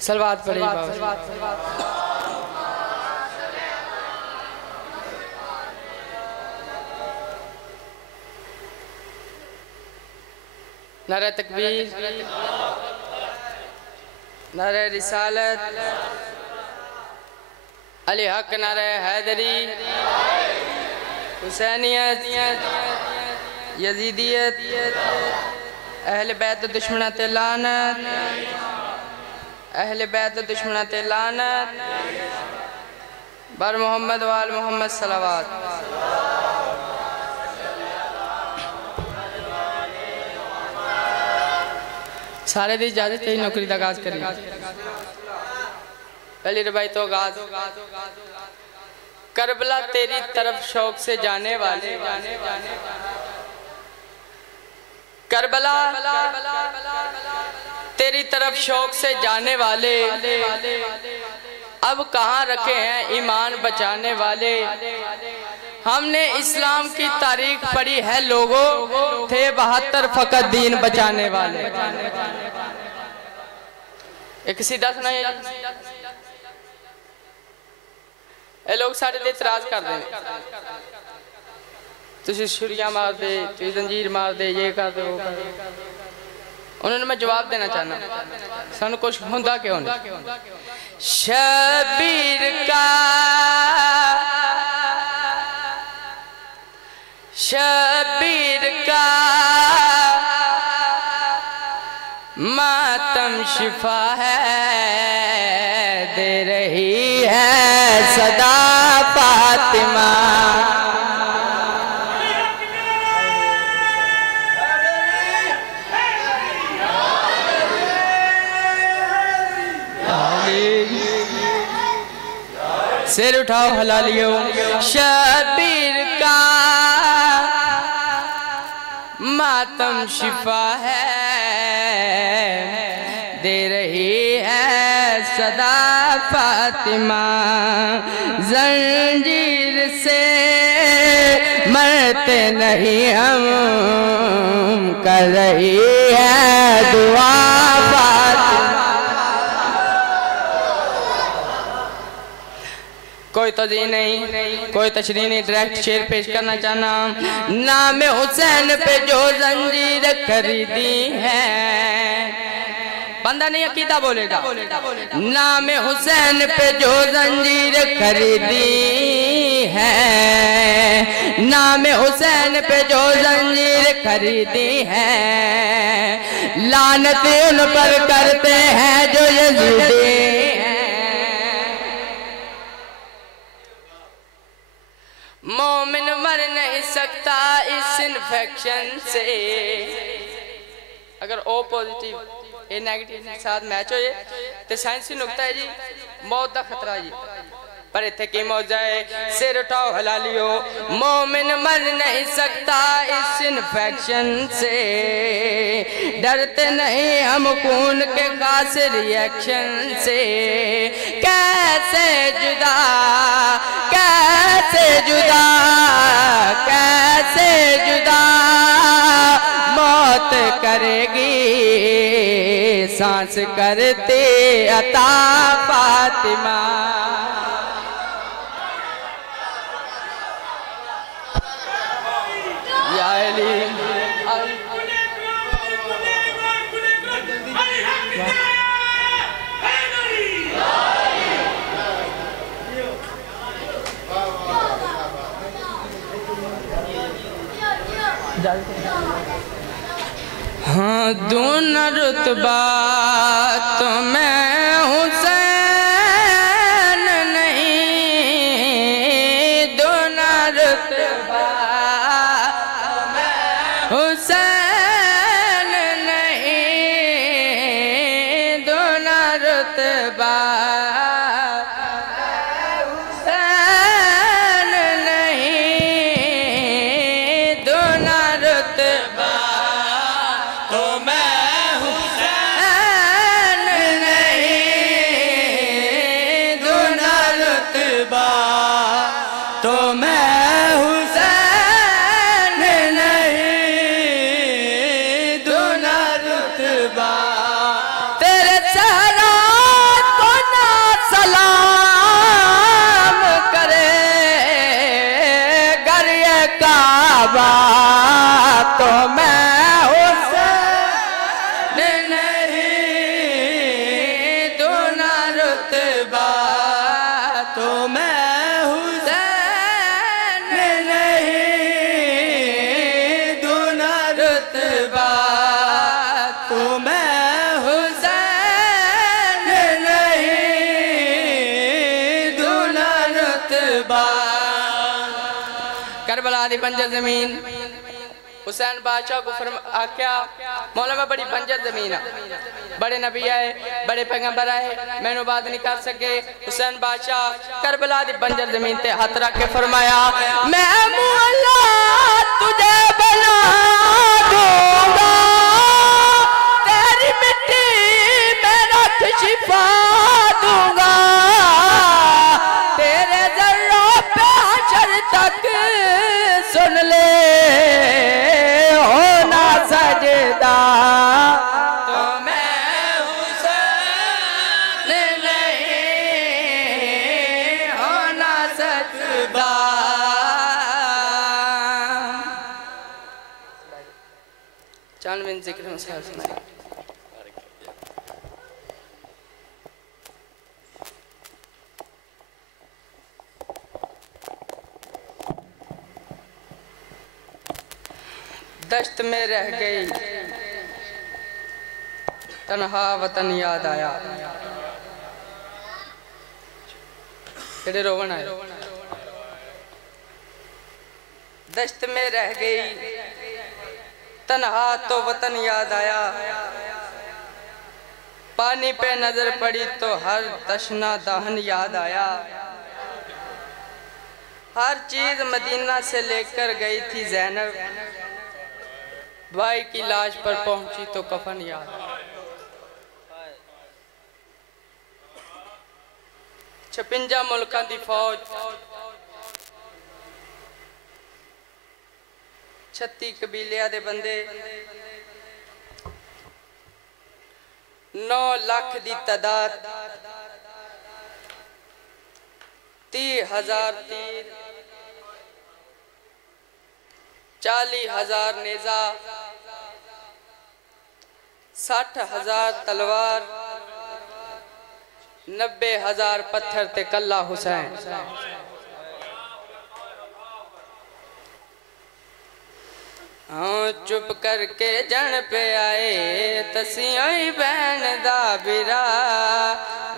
सलवात पढ़ी नारे तकबीर, नारे रिसालत, अली हक, नारे हैदरी, हुसैनियत, यजीदियत, अहले बैत दुश्मना ते लानत, अहले बैत दुश्मना ते लानत, बर मोहम्मद वाल मोहम्मद सलावत। सारे दी इजाजत ही नौकरी का आगाज करें। पहली रबाई तो आगाज। करबला तेरी तरफ शौक से जाने वाले, करबला तेरी तरफ शौक से जाने वाले, अब कहाँ रखे हैं ईमान बचाने वाले। हमने इस्लाम की तारीख पढ़ी है लोगों, थे 72 फकत दीन बचाने वाले। एक सीधा सुना ये लोग सारे दे इतराज कर दें, तुझे छुरियां मार दे, तुझे जंजीर मार दे, ये कर दे वो कर दे। उन्होंने मैं जवाब देना चाहना, सन कुछ होंदा क्यों नहीं। शबीर का शबीर का मातम शिफा है, दे रही है सदा फातिमा। सिर उठाओ हलालियो। शबीर का मातम शिफा है, दे रही है सदा फातिमा। जंजीर से मरते नहीं हम, कर रही है दुआ फातिमा। कोई तो जी नहीं, कोई तशरीह नहीं, डायरेक्ट शेर पेश करना चाहना। नाम हुसैन पे जो जंजीर खरीदी है, बंदा नहीं अकीदा बोलेगा। नाम हुसैन पे जो जंजीर खरीदी है, नाम हुसैन पे जो जंजीर खरीदी है, लानत उन पर करते हैं जो यजीदी। मोमिन मर नहीं सकता इस इन्फेक्शन से। अगर ओ पॉजिटिव ए नेगेटिव के साथ मैच हो जाए तो साइंसी नुकता है जी, मौत का खतरा जी। पर इतने की मौत जाए, सिर उठाओ हलालियो। मोमिन मर नहीं सकता इस इन्फेक्शन से, डरते नहीं हम खून के खास रिएक्शन से। कैसे जुदा, कैसे जुदा, कैसे जुदा मौत करेगी, सांस करते अता फातिमा। या अली हाँ दूना रुतबा तो मैं हुसैन नहीं, दूना रुतबा हुसैन नहीं, दूना रुतबा हुसैन नहीं, दूना रुतबा तेरे सहरा दी बंजर जमीन। हुसैन बादशाह को आख्या मौला में बड़ी बंजर जमीन है, बड़े नबी आए, बड़े पैगंबर आए, मैनू बात नहीं कर सके। हुसैन बादशाह करबला दी बंजर जमीन ते हाथ रख के फरमाया मैं मौला तुझे बना दूंगा, तेरी मिट्टी में रख शिफा दूंगा, तेरे जर्रों पे हशर तक सुन ले होना सजदा, तो मैं हुसैन नहीं होना सजदा। चांद बिन जिक्र मसाल सुनाए। दश्त में रह गई तन्हा वतन याद आया। रोवन आए। दश्त में रह गई तन्हा तो वतन याद आया, पानी पे नजर पड़ी तो हर तशना दहन याद आया। हर चीज मदीना से लेकर गई थी ज़ैनब, भाई की लाश पर पहुंची तो कफन याद। छपिंजा मुल्कां दी फौज 36 कबीलिया दे बंदे 9 लाख दी तादाद 30,000 तीर 40,000 नेजा 60,000 तलवार 90,000 पत्थर ते कल्ला हुसैन। हाँ चुप करके जन पे आए तसियों बहन दा बिरा,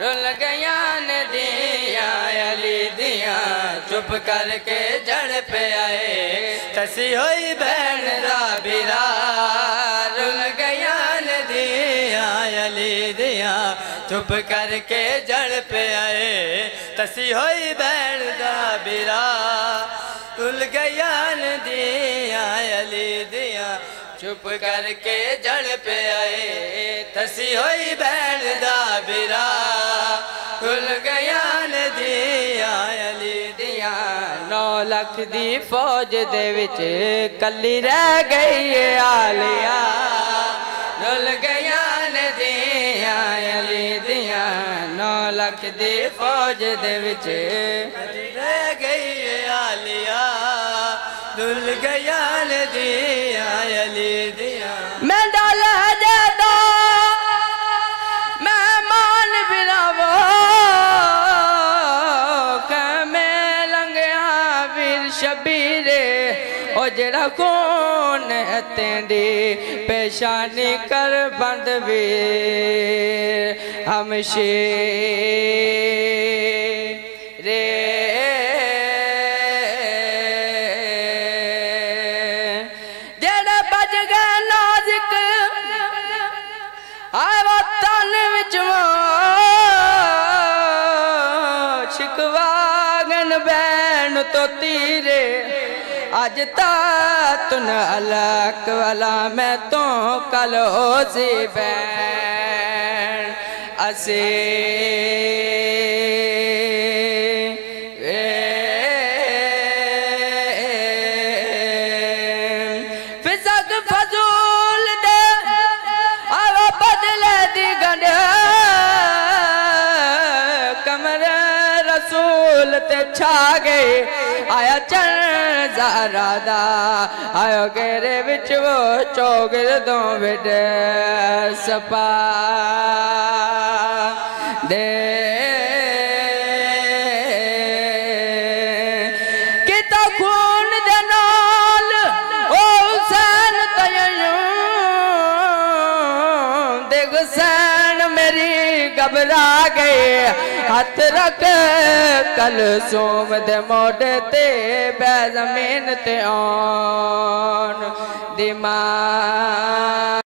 रुल गया ने दिया अली दिया, चुप करके जन पे आए तसियों बहन दा बिरा, रुल गया ने दिया अली दिया, चुप करके जन पे आए तसियों बहन दा बिरा, रुल गया ने दिया अली दिया, चुप करके जड़ पे आए तसी होई बहन दा बिरा, रुल गया ने दिया अली दिया। 9 लाख दी फौज दे विच कल्ली रह गई आलिया, रुल गया ने दिया अली दिया। 9 लाख दी फौज दे विच रह गई आलिया, रुल गया ने दिया अली दिया। मैं डाल दे दो मैं मान बिरावो मैं लंघिया वीर शबीरे, ओ जड़ा कौन तेरी पेशानी कर बंद वीर हम शेरे तो तीरे आज ता तुन अलग वाला मैं तो कल हो सी बैन असे फिजक फजूल दे आव बदले दी गंढ कमरे रसूल ते छा गए आया चन ज़रादा आयो गेरे विच वो चौगिर दो बिड सपा दे किता खून दे नाल ओ हुसैन तय्यूं दे हुसैन मेरी घबरा गए हथ रख कल सोम दे मोड़े ते बै जमीन ते आन दिमाग